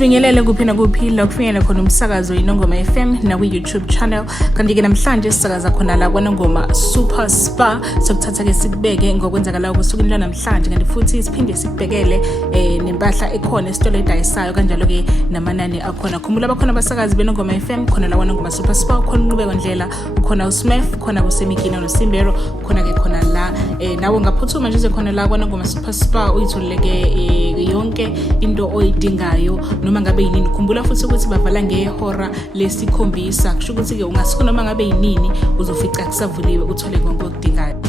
Sibingelele kuphi nakuphi la kufinyela khona umsakazo iNongoma FM na YouTube channel kanti ke namhlanje sisakaza khona la kwaNongoma Super Spa sokuthatha ke sikubeke ngokwenzakala kusuku lana namhlanje kanti futhi siphinde sikubhekele nempahla ekhona esitolo edayisayo kanjalo ke namanani akhona. Khumbula bakhona abasakazi beNongoma FM khona la kwaNongoma Super Spa khona unqubeko ndlela khona uSmith khona uSemikina noSimbero khona ke khona la nawe ngaphuthuma nje khona la kwaNongoma Super Spa uyitholeke yonke into oyidingayo noma ngabe yinini. Khumbula futhi ukuthi bavala ngehora lesikhombisa kusho ukuthi ke ungasuka noma ngabe yinini uzofica kusavuliwe uthole konke okudingayo.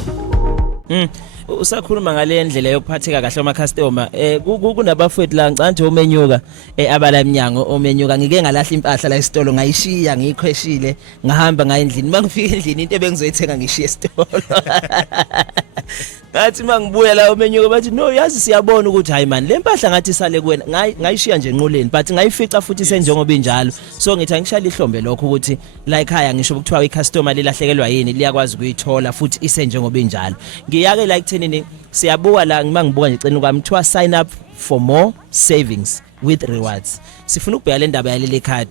Usakhuluma ngale ndlela yokuphatheka kahle ama customer kunabafowethu la ngicanje omenyuka abala eminyango omenyuka ngike ngalahla impahla la esitolo ngayishiya ngiyikhweshile ngahamba ngayendlini mangifika endlini into ebengizoyithenga ngishiya esitolo ngathi mangibuya la omenyuka bathi no yazi siyabona ukuthi hayi man le mpahla ngathi sale kuwena ngayishiya nje enqoleni but ngayifica futhi senjengoba injalo so ngithi angishaya ihlombe lokho ukuthi la ekhaya ngisho ukuthiwa icustomer lilahlekelwa yini liyakwazi ukuyithola futhi isenjengoba injalo ngiyake la ekuthenini siyabuka la ngimangibuka nje cena kwami kuthiwa sign up for more savings with rewards. Sifuna ukubheka le ndaba yaleli card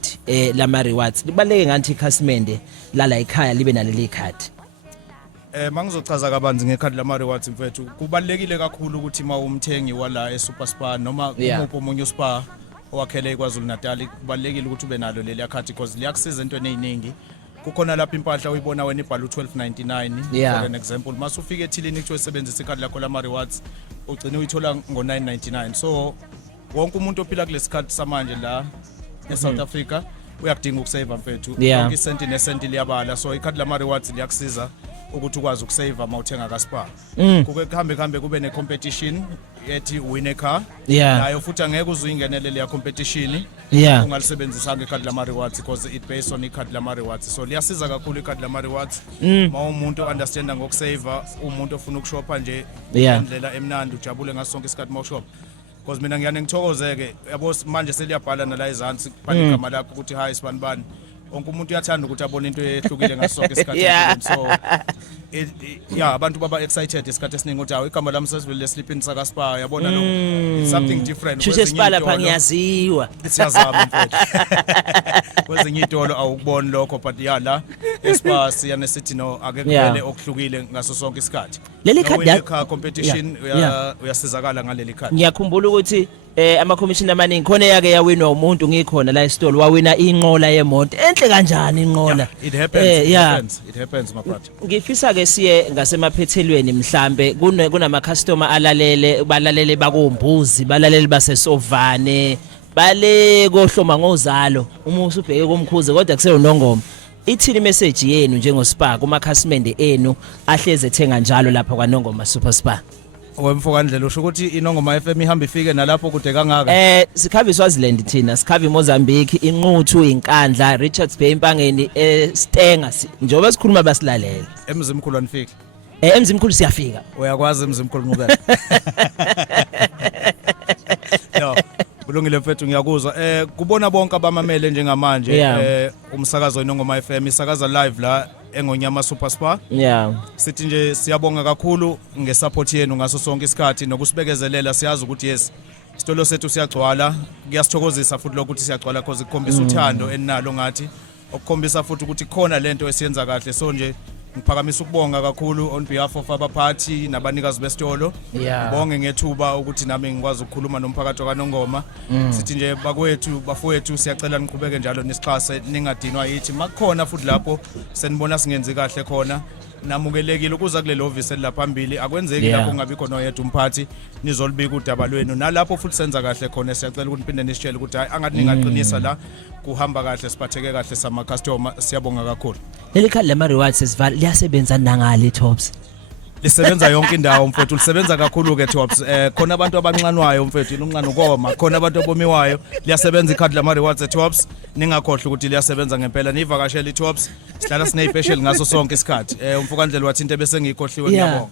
lama rewards libaleke ngathi ikhasimende la ekhaya libe naleli card. Mangizochaza kabanzi ngekhadi lama rewards mfethu kubalekile kakhulu ukuthi mawumthengi wala eSuper Spa noma umuphi omunye uSpa owakhele eKwaZulu Natal kubalekile ukuthi ube nalo leli card because liyakusiza into eziningi. Kukhona lapha impahla uyibona wena ibhala u12.99 for an example mase ufike ethilini kuthiwa usebenzisa ikhadi lakho lama rewards ugcine uyithola ngo9.99 so wonke umuntu ophila kulesi card samanje la eSouth Africa uyakudinga ukusave mfethu yonke isenti nesenti liyabala so ikhadi lama rewards liyakusiza ukuthi ukwazi ukusave mawuthenga kaSpa kuke kuhambe kube ne competition ethi win a car nayo futhi angeke uzuyingenele le competition ungalisebenzisa ngekhadi lama rewards because it based on ikhadi lama rewards so liyasiza kakhulu ikhadi lama rewards umuntu understanda ngokusave umuntu ofuna ukushopha nje indlela emnandi ujabule ngasonke isikhathi mawushopha because mina ngiyane ngithokozeke yabo manje seliyabhala nala ezansi kubhale igama lakho ukuthi hi sibanibani onke umuntu uyathanda ukuthi abone into ehlukile ngasonke isikhathi so abantu baba excited isikhathi esiningi ukuthi igama lami sesivele sleeping saka Spa yabona lo it's something different kwezinye Spa lapha ngiyaziwa siyazama mfethu kwezinye itolo awukuboni lokho but la eSpa siyane sithi no akekuvele okuhlukile ngaso sonke isikhathi leli card competition uyasizakala ngaleli card. Ngiyakhumbula ukuthi ama commission amaningi khona yake yawinwa umuntu ngikhona la esitolo wawina inqola yemoto enhle kanjani inqola it happens my brother. Ngifisa ke siye ngasemaphethelweni mhlambe kunama customer balalele bakombuzi balalele basesovane bale kohloma ngozalo uma usubheke komkhuze kodwa kusele uNongoma ithini message yenu njengoSpa kuma customer enu ahleze ethenga njalo lapha kwaNongoma Super Spa? Wemfoka ndlela usho ukuthi iNongoma FM ihamba ifike nalapho kude kangaka sikhavi Swaziland thina sikhavi Mozambique inquthu inkandla Richards Bay impangeni Stenga njoba sikhuluma basilalela emzimkhulu anifike emzimkhulu siyafika uyakwazi emzimkhulu nqubeka no kulungile mfethu ngiyakuzwa kubona bonke abamamele njengamanje umsakazo weNongoma FM isakaza live la engonyama Super Spa sithi nje siyabonga kakhulu ngesupport yenu ngaso sonke isikhathi nokusibekezelela siyazi ukuthi yes isitolo sethu siyagcwala kuyasithokozisa futhi lokuthi siyagcwala because ikhombisa uthando enalo ngathi okukhombisa futhi ukuthi khona lento esiyenza kahle so nje ngiphakamisa ukubonga kakhulu on behalf of abaphathi nabanikazi besitolo ngibonge ngethuba ukuthi nami ngikwazi ukukhuluma nomphakathi kaNongoma sithi nje bakwethu bafowethu siyacela niqhubeke njalo nisixhase ningadinwa yithi makukhona futhi lapho senibona singenzi kahle khona namukelekile ukuza kulelo office laphambili akwenzeki lapho ngabe khona oyedwa umphathi nizolibika udaba lwenu nalapho futhi senza kahle khona siyacela ukuthi niphinde nisitshele ukuthi hayi angathi ningaqinisa la kuhamba kahle sipatheke kahle sama customer siyabonga kakhulu. Leli khadi lama rewards sesivala liyasebenza nangale Tops lisebenza yonke indawo mfethu lisebenza kakhulu ke Tops khona abantu abanxanwayo mfethu inunqana ukoma khona abantu abomiwayo liyasebenza ikhadi lama rewards Tops ningakhohle ukuthi liyasebenza ngempela nivakashela iTops sihlala sine special ngaso sonke isikhathi umfoka ndlela wathi into bese ngikhohliwe ngiyabonga.